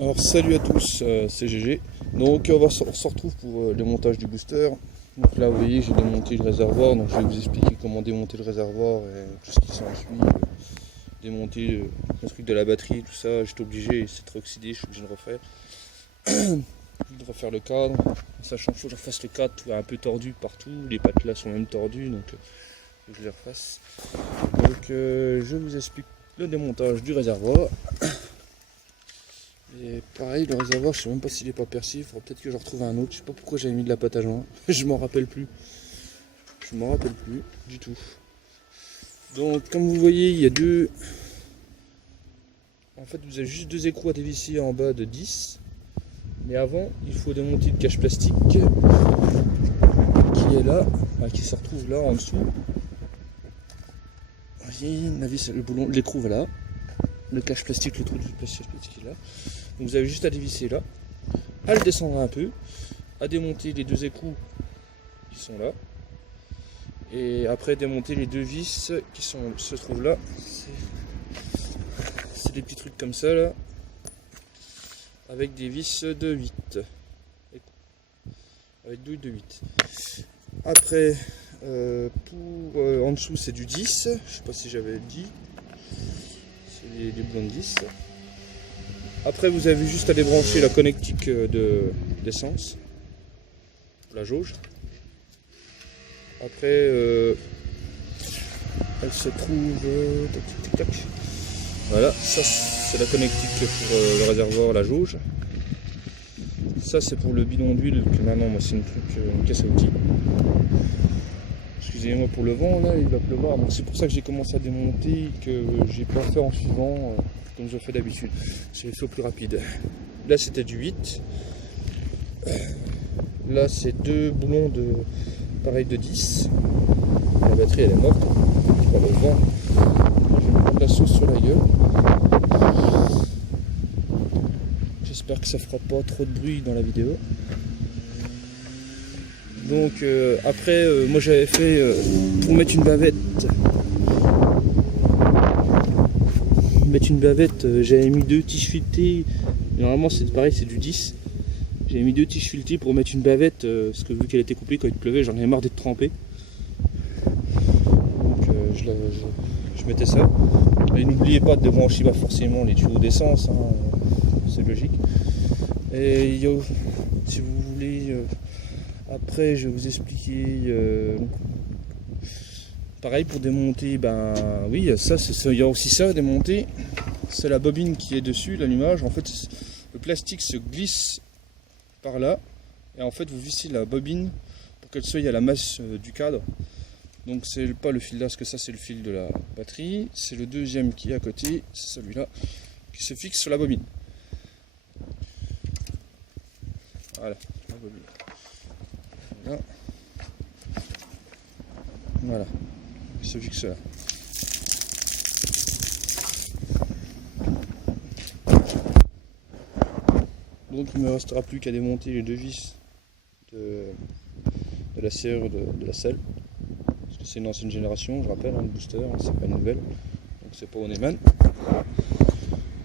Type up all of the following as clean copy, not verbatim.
Alors salut à tous, c'est GG. Donc on se retrouve pour le montage du booster. Donc là vous voyez j'ai démonté le réservoir, donc je vais vous expliquer comment démonter le réservoir et tout ce qui s'ensuit. Démonter le truc de la batterie, tout ça, j'étais obligé, c'est trop oxydé, je suis obligé de refaire. De refaire le cadre, sachant qu'il faut que je refasse le cadre, tout est un peu tordu partout, les pattes là sont même tordues, donc faut que je les refasse. Donc je vous explique le démontage du réservoir. Et pareil, le réservoir, je sais même pas s'il est pas percé, il faudra peut-être que je retrouve un autre. Je sais pas pourquoi j'avais mis de la pâte à joint, je m'en rappelle plus. Je m'en rappelle plus du tout. Donc comme vous voyez, il y a deux. En fait, vous avez juste deux écrous à dévisser en bas de 10. Mais avant, il faut démonter le cache plastique qui est là, qui se retrouve là en dessous. Vous voyez, la vis, le boulon, l'écrou là. Le cache plastique, le trou du plastique est là. Donc vous avez juste à dévisser là, à le descendre un peu, à démonter les deux écrous qui sont là, et après démonter les deux vis qui se trouvent là. C'est des petits trucs comme ça là, avec des vis de 8. Avec douille de 8. Après, en dessous c'est du 10, je sais pas si j'avais dit. C'est des boulons de 10. Après vous avez juste à débrancher la connectique d'essence, la jauge. Après elle se trouve tac, tac, tac. Voilà, ça c'est la connectique pour le réservoir, la jauge. Ça c'est pour le bidon d'huile que maintenant moi c'est une caisse à outils. Excusez-moi pour le vent là, il va pleuvoir, donc c'est pour ça que j'ai commencé à démonter, que j'ai pas fait en suivant comme je fais d'habitude. C'est le plus rapide. Là c'était du 8. Là c'est deux boulons de pareil de 10. La batterie elle est morte. Par le vent. Je vais me prendre la sauce sur la gueule. J'espère que ça fera pas trop de bruit dans la vidéo. Donc après moi j'avais fait pour mettre une bavette. J'avais mis deux tiges filetées. Normalement c'est pareil, c'est du 10. J'avais mis deux tiges filetées pour mettre une bavette parce que vu qu'elle était coupée quand il pleuvait, j'en avais marre d'être trempé. Donc je mettais ça. Et n'oubliez pas de débrancher forcément les tuyaux d'essence, hein, c'est logique. Et si vous voulez, après je vais vous expliquer. Pareil pour démonter, ben oui, il y a aussi ça à démonter. C'est la bobine qui est dessus, l'allumage. En fait, le plastique se glisse par là. Et en fait, vous vissez la bobine pour qu'elle soit à la masse du cadre. Donc, c'est pas le fil là, parce que ça, c'est le fil de la batterie. C'est le deuxième qui est à côté, c'est celui-là, qui se fixe sur la bobine. Voilà, la bobine. Voilà. Voilà. Il se fixe là. Donc il ne me restera plus qu'à démonter les deux vis de la serrure de la selle. Parce que c'est une ancienne génération, je rappelle, hein, le booster, hein, c'est pas une nouvelle. Donc c'est pas Oneman.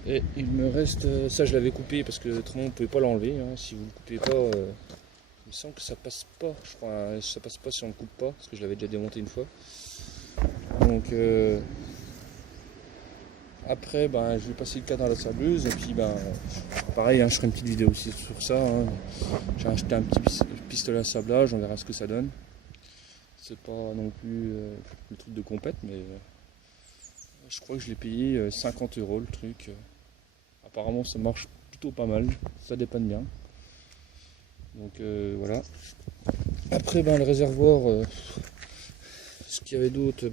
Et il me reste, ça je l'avais coupé parce que autrement on ne pouvait pas l'enlever. Hein. Si vous ne le coupez pas, il me semble que ça passe pas, je crois, ça passe pas si on ne le coupe pas, parce que je l'avais déjà démonté une fois. Donc après ben, je vais passer le cas dans la sableuse et puis ben, pareil hein, je ferai une petite vidéo aussi sur ça. Hein. J'ai acheté un petit pistolet à sablage, on verra ce que ça donne. C'est pas non plus le truc de compète, mais je crois que je l'ai payé 50 € le truc. Apparemment ça marche plutôt pas mal, ça dépanne bien. Donc voilà. Après ben, le réservoir, ce qu'il y avait d'autre,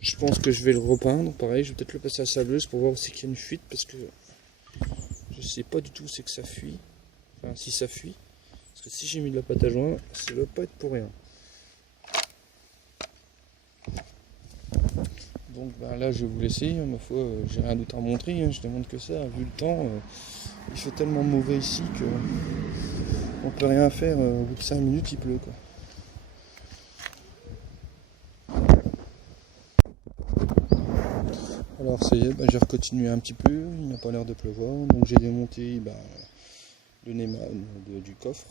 je pense que je vais le repeindre. Pareil, je vais peut-être le passer à sableuse pour voir où c'est qu'il y a une fuite, parce que je sais pas du tout où c'est que ça fuit. Enfin, si ça fuit. Parce que si j'ai mis de la pâte à joint, ça ne doit pas être pour rien. Donc là, je vais vous laisser. Ma foi, j'ai rien d'autre à montrer. Hein. Je demande que ça. Vu le temps, il fait tellement mauvais ici que on peut rien faire. Au bout de 5 minutes, il pleut, quoi. Alors ça y est, j'ai continué un petit peu, il n'a pas l'air de pleuvoir, donc j'ai démonté le Neyman du coffre,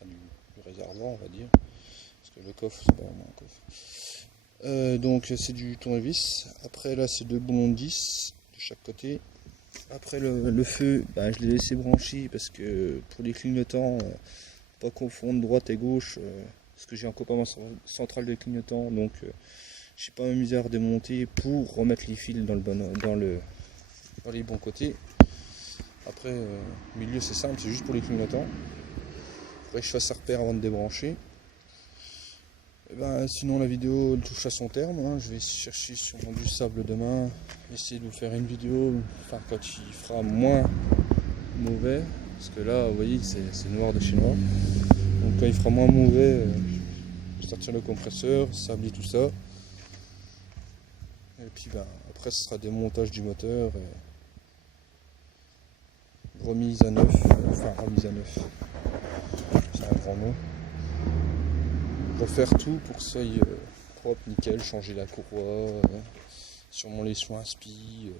enfin, du réservoir on va dire, parce que le coffre c'est pas vraiment un coffre. Donc c'est du tournevis, après là c'est 2 boulons de 10 de chaque côté. Après le feu, je l'ai laissé brancher parce que pour les clignotants, pas confondre droite et gauche, parce que j'ai un copain central de clignotant, donc j'ai pas m'amusé à redémonter pour remettre les fils dans les bons côtés. Après, milieu c'est simple, c'est juste pour les clignotants. Après je fasse un repère avant de débrancher. Sinon la vidéo touche à son terme, hein. Je vais chercher sûrement du sable demain, essayer de vous faire une vidéo, quand il fera moins mauvais, parce que là vous voyez c'est noir de chez noir. Donc quand il fera moins mauvais, je vais sortir le compresseur, sabler tout ça. Et puis après ce sera démontage du moteur et remise à neuf, c'est un grand mot. Refaire tout pour que ça aille propre, nickel, changer la courroie, sûrement les soins spi,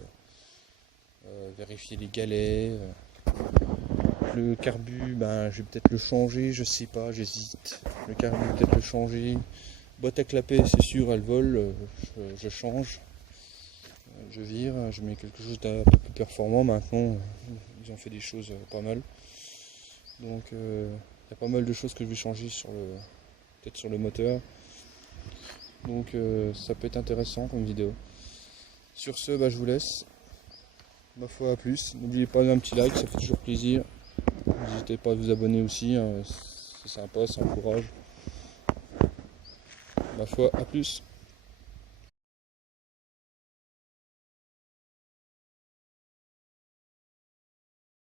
vérifier les galets. Le carbu, je vais peut-être le changer, je sais pas, j'hésite. Le carbu, peut-être le changer. Boîte à clapet, c'est sûr, elle vole, je change. Je vire, je mets quelque chose d'un peu plus performant. Maintenant, ils ont fait des choses pas mal. Donc, il y a pas mal de choses que je vais changer peut-être sur le moteur. Donc, ça peut être intéressant comme vidéo. Sur ce, je vous laisse. Ma foi, à plus. N'oubliez pas d'un petit like, ça fait toujours plaisir. N'hésitez pas à vous abonner aussi, hein. C'est sympa, ça encourage. Ma foi, à plus.